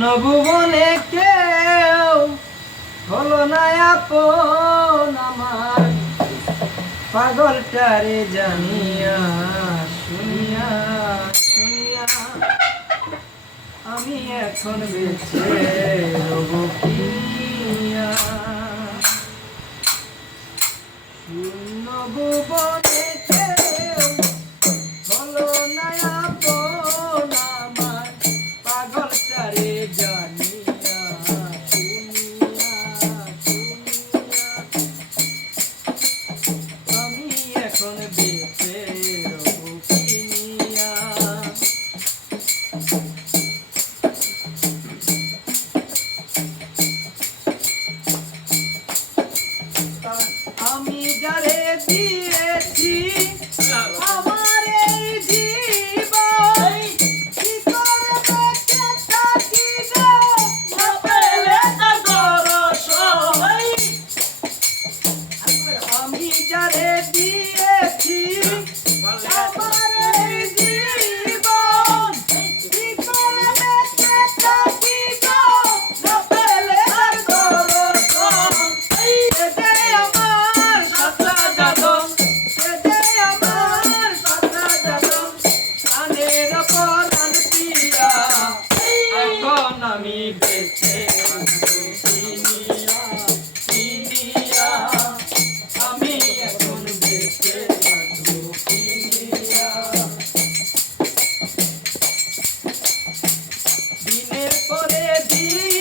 নবুবনে কেউ হলো না আপন আমার পাগলটারে জানিয়া শুনিয়া শুনিয়া আমি এখন বেঁচে রব কিয়া নবুবনে কেউ হলো না আপন আমার পাগলটারে জানিয়া শুনিয়া শুনিয়া আমি এখন বেঁচে রব কিয়া আমি যারে দিয়েছি আমার এই জীবন কি করে বেঁচে থাকি গো না পেলে তার দর্শন। আমি যারে দিয়েছি আমার এই জীবন কি করে বেঁচে থাকি গো না পেলে তার দর্শন। আমি বেঁচে চিনিয়া চিনিয়া আমি এখন বেঁচে চিনিয়া দিনের পরে দিন